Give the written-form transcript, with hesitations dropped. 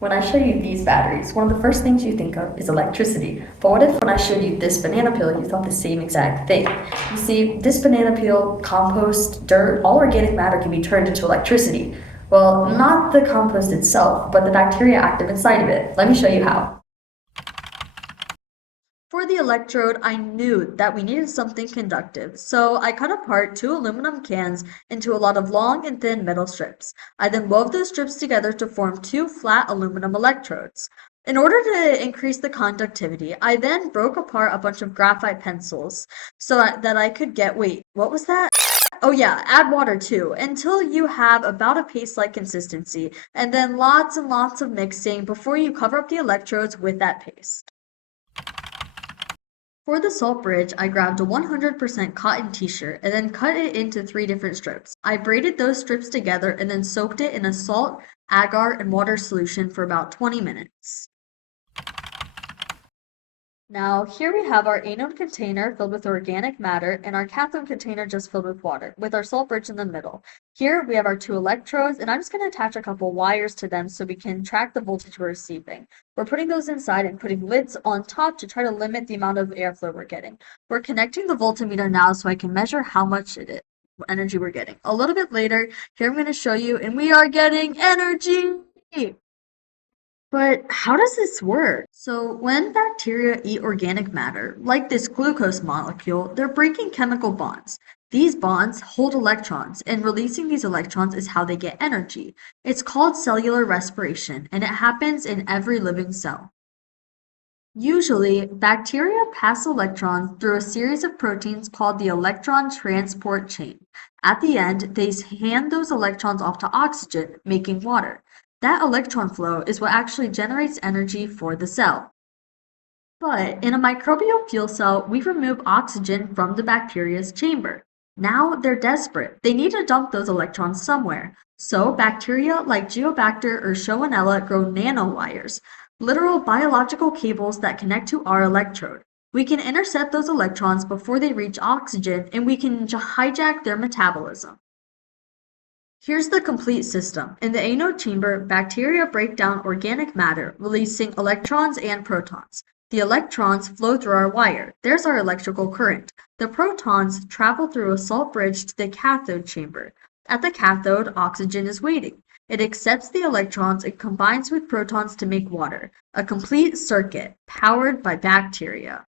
When I show you these batteries, one of the first things you think of is electricity. But what if when I showed you this banana peel, you thought the same exact thing? You see, this banana peel, compost, dirt, all organic matter can be turned into electricity. Well, not the compost itself, but the bacteria active inside of it. Let me show you how. For the electrode, I knew that we needed something conductive, so I cut apart two aluminum cans into a lot of long and thin metal strips. I then wove those strips together to form two flat aluminum electrodes. In order to increase the conductivity, I then broke apart a bunch of graphite pencils that I could get, wait, what was that? Oh yeah, add water too, until you have about a paste-like consistency, and then lots and lots of mixing before you cover up the electrodes with that paste. For the salt bridge, I grabbed a 100% cotton t-shirt and then cut it into three different strips. I braided those strips together and then soaked it in a salt, agar, and water solution for about 20 minutes. Now, here we have our anode container filled with organic matter and our cathode container just filled with water, with our salt bridge in the middle. Here we have our two electrodes, and I'm just going to attach a couple wires to them so we can track the voltage we're receiving. We're putting those inside and putting lids on top to try to limit the amount of airflow we're getting. We're connecting the voltmeter now so I can measure how much energy we're getting. A little bit later, here I'm going to show you, and we are getting energy! But how does this work? So when bacteria eat organic matter, like this glucose molecule, they're breaking chemical bonds. These bonds hold electrons, and releasing these electrons is how they get energy. It's called cellular respiration, and it happens in every living cell. Usually, bacteria pass electrons through a series of proteins called the electron transport chain. At the end, they hand those electrons off to oxygen, making water. That electron flow is what actually generates energy for the cell. But in a microbial fuel cell, we remove oxygen from the bacteria's chamber. Now they're desperate. They need to dump those electrons somewhere. So bacteria like Geobacter or Shonella grow nanowires, literal biological cables that connect to our electrode. We can intercept those electrons before they reach oxygen, and we can hijack their metabolism. Here's the complete system. In the anode chamber, bacteria break down organic matter, releasing electrons and protons. The electrons flow through our wire. There's our electrical current. The protons travel through a salt bridge to the cathode chamber. At the cathode, oxygen is waiting. It accepts the electrons and combines with protons to make water, a complete circuit powered by bacteria.